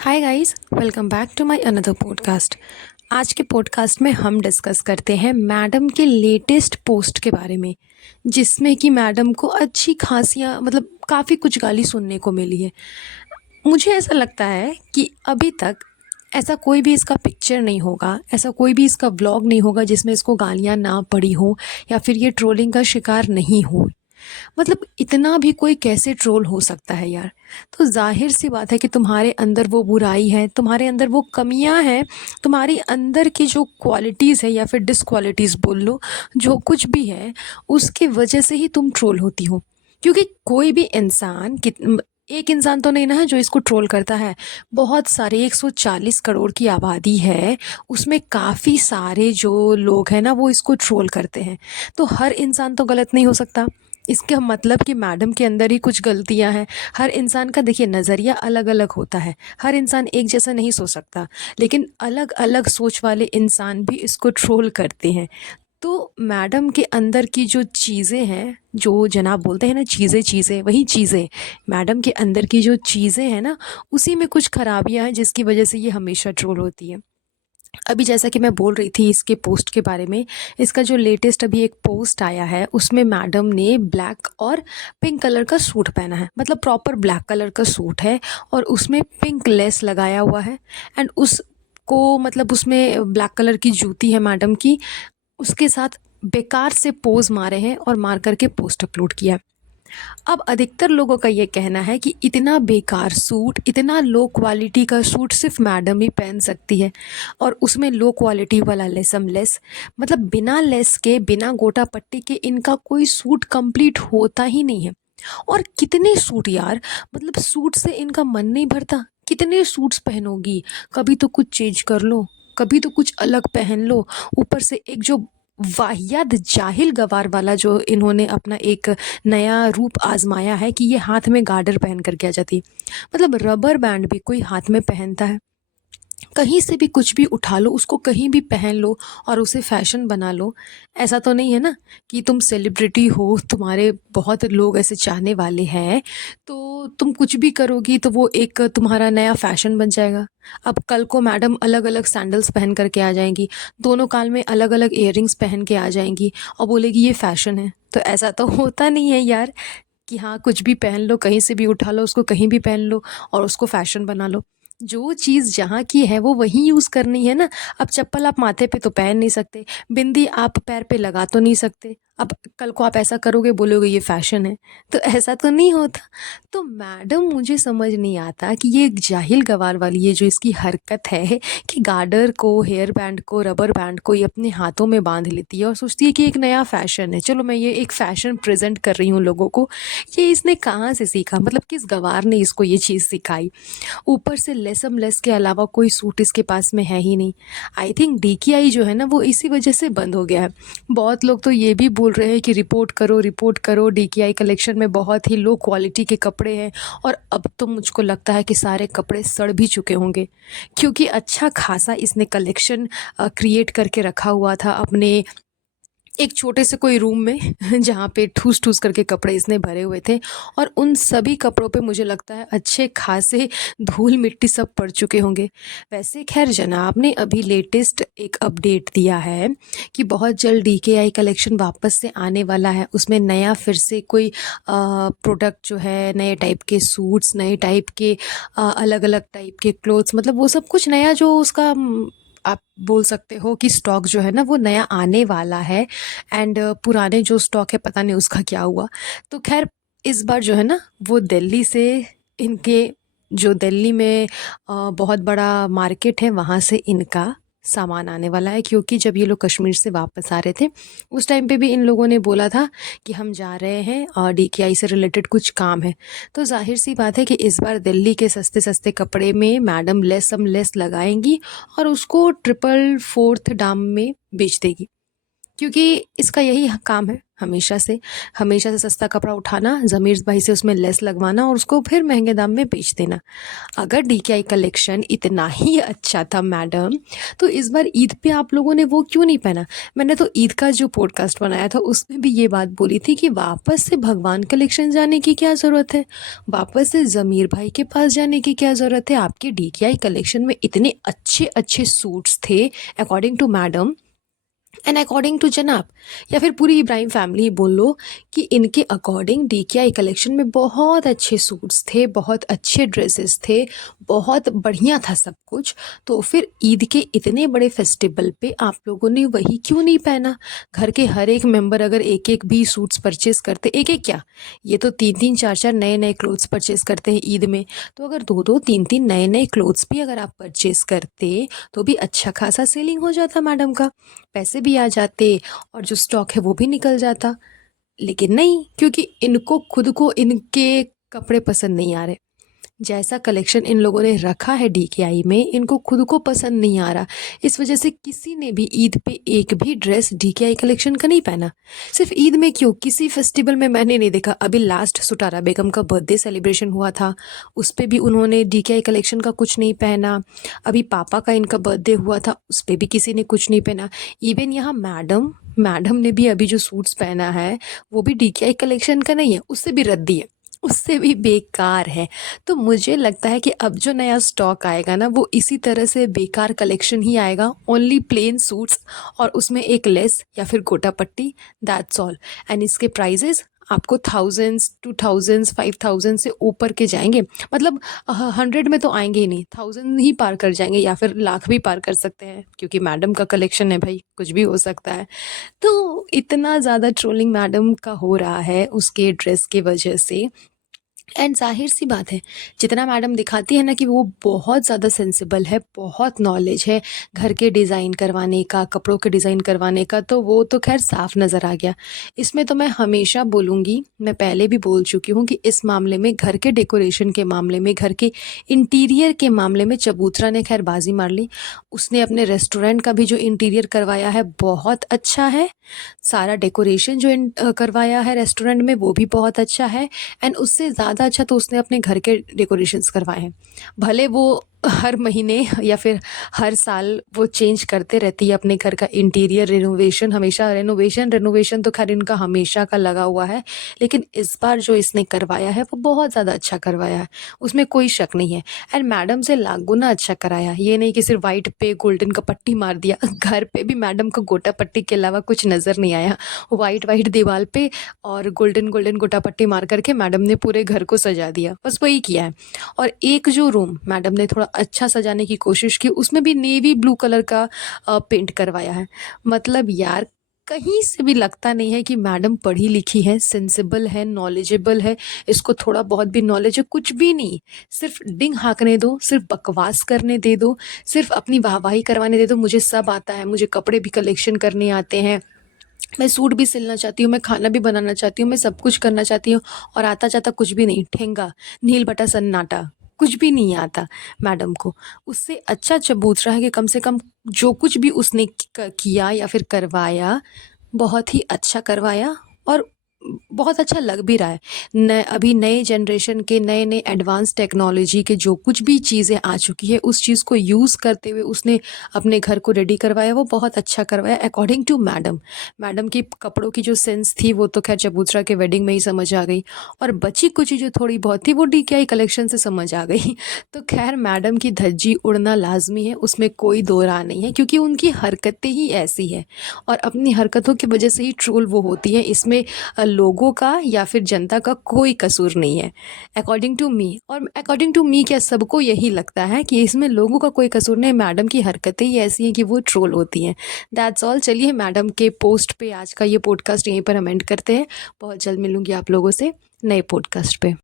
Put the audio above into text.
Hi guys, welcome back to my another podcast. आज के podcast में हम डिस्कस करते हैं मैडम के लेटेस्ट पोस्ट के बारे में, जिसमें कि मैडम को अच्छी खासियाँ मतलब काफ़ी कुछ गाली सुनने को मिली है। मुझे ऐसा लगता है कि अभी तक ऐसा कोई भी इसका पिक्चर नहीं होगा, ऐसा कोई भी इसका व्लॉग नहीं होगा जिसमें इसको गालियाँ ना पड़ी हो या फिर ये ट्रोलिंग का शिकार नहीं हो। मतलब इतना भी कोई कैसे ट्रोल हो सकता है यार। तो जाहिर सी बात है कि तुम्हारे अंदर वो बुराई है, तुम्हारे अंदर वो कमियां हैं, तुम्हारी अंदर की जो क्वालिटीज़ है या फिर डिसक्वालिटीज़ बोल लो, जो कुछ भी है उसकी वजह से ही तुम ट्रोल होती हो। क्योंकि कोई भी इंसान एक इंसान तो नहीं ना है जो इसको ट्रोल करता है। बहुत सारे 140 करोड़ की आबादी है, उसमें काफ़ी सारे जो लोग हैं ना वो इसको ट्रोल करते हैं। तो हर इंसान तो गलत नहीं हो सकता। इसका मतलब कि मैडम के अंदर ही कुछ गलतियां हैं। हर इंसान का देखिए नज़रिया अलग अलग होता है, हर इंसान एक जैसा नहीं सोच सकता, लेकिन अलग अलग सोच वाले इंसान भी इसको ट्रोल करते हैं। तो मैडम के अंदर की जो चीज़ें हैं, जो जनाब बोलते हैं ना चीज़ें चीज़ें वही चीज़ें, मैडम के अंदर की जो चीज़ें हैं ना उसी में कुछ खराबियां हैं जिसकी वजह से ये हमेशा ट्रोल होती है। अभी जैसा कि मैं बोल रही थी इसके पोस्ट के बारे में, इसका जो लेटेस्ट अभी एक पोस्ट आया है उसमें मैडम ने ब्लैक और पिंक कलर का सूट पहना है, मतलब प्रॉपर ब्लैक कलर का सूट है और उसमें पिंक लेस लगाया हुआ है। एंड उसको मतलब उसमें ब्लैक कलर की जूती है मैडम की, उसके साथ बेकार से पोज मारे हैं और मार करके पोस्ट अपलोड किया। अब अधिकतर लोगों का ये कहना है कि इतना बेकार सूट, इतना लो क्वालिटी का सूट सिर्फ मैडम ही पहन सकती है, और उसमें लो क्वालिटी वाला लेसम लेस, मतलब बिना लेस के बिना गोटा पट्टी के इनका कोई सूट कंप्लीट होता ही नहीं है। और कितने सूट यार, मतलब सूट से इनका मन नहीं भरता। कितने सूट्स पहनोगी, कभी तो कुछ चेंज कर लो, कभी तो कुछ अलग पहन लो। ऊपर से एक जो वाहियात जाहिल गवार वाला जो इन्होंने अपना एक नया रूप आजमाया है कि ये हाथ में गार्डर पहन करके आ जाती। मतलब रबर बैंड भी कोई हाथ में पहनता है? कहीं से भी कुछ भी उठा लो, उसको कहीं भी पहन लो और उसे फैशन बना लो। ऐसा तो नहीं है ना कि तुम सेलिब्रिटी हो, तुम्हारे बहुत लोग ऐसे चाहने वाले हैं, तो तुम कुछ भी करोगी तो वो एक तुम्हारा नया फैशन बन जाएगा। अब कल को मैडम अलग अलग सैंडल्स पहन करके आ जाएंगी, दोनों काल में अलग अलग इयररिंग्स पहन के आ जाएंगी और बोलेगी ये फैशन है। तो ऐसा तो होता नहीं है यार कि हाँ कुछ भी पहन लो, कहीं से भी उठा लो, उसको कहीं भी पहन लो और उसको फैशन बना लो। जो चीज़ जहाँ की है वो वहीं यूज़ करनी है ना। अब चप्पल आप माथे पे तो पहन नहीं सकते, बिंदी आप पैर पे लगा तो नहीं सकते। अब कल को आप ऐसा करोगे, बोलोगे ये फैशन है, तो ऐसा तो नहीं होता। तो मैडम मुझे समझ नहीं आता कि ये जाहिल गवार वाली ये जो इसकी हरकत है कि गार्डर को, हेयर बैंड को, रबर बैंड को ये अपने हाथों में बांध लेती है और सोचती है कि एक नया फैशन है, चलो मैं ये एक फैशन प्रेजेंट कर रही हूँ लोगों को। ये इसने कहाँ से सीखा, मतलब किस गवार ने इसको ये चीज़ सिखाई? ऊपर से लेसम लेस के अलावा कोई सूट इसके पास में है ही नहीं। आई थिंक डीकेआई जो है ना वो इसी वजह से बंद हो गया है। बहुत लोग तो ये भी बोल रहे हैं कि रिपोर्ट करो, डीकेआई कलेक्शन में बहुत ही लो क्वालिटी के कपड़े हैं। और अब तो मुझको लगता है कि सारे कपड़े सड़ भी चुके होंगे, क्योंकि अच्छा खासा इसने कलेक्शन क्रिएट करके रखा हुआ था अपने एक छोटे से कोई रूम में जहाँ पे ठूस ठूस करके कपड़े इसने भरे हुए थे। और उन सभी कपड़ों पे मुझे लगता है अच्छे खासे धूल मिट्टी सब पड़ चुके होंगे। वैसे खैर जनाब ने अभी लेटेस्ट एक अपडेट दिया है कि बहुत जल्द डीकेआई कलेक्शन वापस से आने वाला है। उसमें नया फिर से कोई प्रोडक्ट जो है, नए टाइप के सूट्स, नए टाइप के अलग अलग टाइप के क्लोथ्स, मतलब वो सब कुछ नया जो उसका आप बोल सकते हो कि स्टॉक जो है ना वो नया आने वाला है। एंड पुराने जो स्टॉक है पता नहीं उसका क्या हुआ। तो खैर इस बार जो है ना वो दिल्ली से, इनके जो दिल्ली में बहुत बड़ा मार्केट है वहाँ से इनका सामान आने वाला है। क्योंकि जब ये लोग कश्मीर से वापस आ रहे थे उस टाइम पे भी इन लोगों ने बोला था कि हम जा रहे हैं और डीकेआई से रिलेटेड कुछ काम है। तो जाहिर सी बात है कि इस बार दिल्ली के सस्ते सस्ते कपड़े में मैडम लेसम लेस लगाएंगी और उसको ट्रिपल फोर्थ दाम में बेच देगी, क्योंकि इसका यही काम है। हमेशा से सस्ता कपड़ा उठाना, ज़मीर भाई से उसमें लेस लगवाना और उसको फिर महंगे दाम में बेच देना। अगर डीकेआई कलेक्शन इतना ही अच्छा था मैडम, तो इस बार ईद पे आप लोगों ने वो क्यों नहीं पहना? मैंने तो ईद का जो पॉडकास्ट बनाया था उसमें भी ये बात बोली थी कि वापस से भगवान कलेक्शन जाने की क्या ज़रूरत है, वापस से ज़मीर भाई के पास जाने की क्या ज़रूरत है? आपके डीकेआई कलेक्शन में इतने अच्छे अच्छे सूट्स थे according to madam and according to जनाब, या फिर पूरी इब्राहिम फैमिली ही बोल लो कि इनके अकॉर्डिंग डीकेआई कलेक्शन में बहुत अच्छे सूट्स थे, बहुत अच्छे ड्रेसेस थे, बहुत बढ़िया था सब कुछ। तो फिर ईद के इतने बड़े फेस्टिवल पे आप लोगों ने वही क्यों नहीं पहना? घर के हर एक मेंबर अगर एक एक भी सूट्स परचेस करते, एक एक क्या, ये तो तीन तीन चार चार नए नए क्लोथ्स परचेस करते हैं ईद में, तो अगर दो दो तीन तीन नए नए क्लोथ्स भी अगर आप परचेस करते तो भी अच्छा खासा सेलिंग हो जाता मैडम का, पैसे भी आ जाते और जो स्टॉक है वो भी निकल जाता। लेकिन नहीं, क्योंकि इनको खुद को इनके कपड़े पसंद नहीं आ रहे। जैसा कलेक्शन इन लोगों ने रखा है डीकेआई में, इनको खुद को पसंद नहीं आ रहा। इस वजह से किसी ने भी ईद पे एक भी ड्रेस डीकेआई कलेक्शन का नहीं पहना। सिर्फ ईद में क्यों, किसी फेस्टिवल में मैंने नहीं देखा। अभी लास्ट सुटारा बेगम का बर्थडे सेलिब्रेशन हुआ था, उस पर भी उन्होंने डीकेआई कलेक्शन का कुछ नहीं पहना। अभी पापा का इनका बर्थडे हुआ था, उस पर भी किसी ने कुछ नहीं पहना। इवन यहाँ मैडम ने भी अभी जो सूट्स पहना है वो भी डीकेआई कलेक्शन का नहीं है, उससे भी रद्दी है, उससे भी बेकार है। तो मुझे लगता है कि अब जो नया स्टॉक आएगा ना, वो इसी तरह से बेकार कलेक्शन ही आएगा, ओनली प्लेन सूट्स और उसमें एक लेस या फिर गोटा पट्टी, दैट्स ऑल। एंड इसके प्राइजेस आपको थाउजेंड्स, 2000s, 5000 से ऊपर के जाएंगे, मतलब 100 में तो आएंगे ही नहीं, 1000 ही पार कर जाएंगे या फिर लाख भी पार कर सकते हैं, क्योंकि मैडम का कलेक्शन है भाई, कुछ भी हो सकता है। तो इतना ज़्यादा ट्रोलिंग मैडम का हो रहा है उसके ड्रेस की वजह से। एंड ज़ाहिर सी बात है, जितना मैडम दिखाती है ना कि वो बहुत ज़्यादा सेंसिबल है, बहुत नॉलेज है घर के डिज़ाइन करवाने का, कपड़ों के डिज़ाइन करवाने का, तो वो तो खैर साफ नज़र आ गया। इसमें तो मैं हमेशा बोलूँगी, मैं पहले भी बोल चुकी हूँ कि इस मामले में, घर के डेकोरेशन के मामले में, घर के इंटीरियर के मामले में चबूतरा ने खैर बाजी मार ली। उसने अपने रेस्टोरेंट का भी जो इंटीरियर करवाया है बहुत अच्छा है, सारा डेकोरेशन जो करवाया है रेस्टोरेंट में वो भी बहुत अच्छा है। एंड उससे ज़्यादा अच्छा तो उसने अपने घर के डेकोरेशंस करवाए हैं। भले वो हर महीने या फिर हर साल वो चेंज करते रहती है अपने घर का इंटीरियर, रिनोवेशन, हमेशा रेनोवेशन तो खैर इनका हमेशा का लगा हुआ है, लेकिन इस बार जो इसने करवाया है वो बहुत ज़्यादा अच्छा करवाया है, उसमें कोई शक नहीं है। एंड मैडम से लाख गुना अच्छा कराया, ये नहीं कि सिर्फ वाइट पे गोल्डन का पट्टी मार दिया, घर पे भी मैडम को गोटा पट्टी के अलावा कुछ नज़र नहीं आया। वाइट वाइट दीवार पे और गोल्डन गोल्डन गोटा पट्टी मार करके मैडम ने पूरे घर को सजा दिया, बस वही किया है। और एक जो रूम मैडम ने थोड़ा अच्छा सजाने की कोशिश की, उसमें भी नेवी ब्लू कलर का पेंट करवाया है। मतलब यार, कहीं से भी लगता नहीं है कि मैडम पढ़ी लिखी है, सेंसिबल है, नॉलेजेबल है, इसको थोड़ा बहुत भी नॉलेज है, कुछ भी नहीं। सिर्फ डिंग हाँकने दो, सिर्फ बकवास करने दे दो, सिर्फ अपनी वाहवाही करवाने दे दो, मुझे सब आता है, मुझे कपड़े भी कलेक्शन करने आते हैं, मैं सूट भी सिलना चाहती हूँ, मैं खाना भी बनाना चाहती हूँ, मैं सब कुछ करना चाहती हूँ, और आता जाता कुछ भी नहीं, ठेंगा, नील बटा सन्नाटा, कुछ भी नहीं आता मैडम को। उससे अच्छा चबूतरा है कि कम से कम जो कुछ भी उसने किया या फिर करवाया, बहुत ही अच्छा करवाया और बहुत अच्छा लग भी रहा है। अभी नए जनरेशन के नए नए एडवांस टेक्नोलॉजी के जो कुछ भी चीज़ें आ चुकी है, उस चीज़ को यूज़ करते हुए उसने अपने घर को रेडी करवाया, वो बहुत अच्छा करवाया अकॉर्डिंग टू मैडम। मैडम की कपड़ों की जो सेंस थी वो तो खैर चबूतरा के वेडिंग में ही समझ आ गई, और बची कुछ जो थोड़ी बहुत थी वो डीकेआई कलेक्शन से समझ आ गई। तो खैर मैडम की धज्जी उड़ना लाजमी है, उसमें कोई दो राह नहीं है, क्योंकि उनकी हरकतें ही ऐसी है और अपनी हरकतों की वजह से ही ट्रोल वो होती है। इसमें लोगों का या फिर जनता का कोई कसूर नहीं है अकॉर्डिंग टू मी। और अकॉर्डिंग टू मी क्या, सबको यही लगता है कि इसमें लोगों का कोई कसूर नहीं, मैडम की हरकतें ही ऐसी हैं कि वो ट्रोल होती हैं। That's all. चलिए मैडम के पोस्ट पे आज का ये पॉडकास्ट यहीं पर हम एंड करते हैं। बहुत जल्द मिलूंगी आप लोगों से नए पॉडकास्ट पे।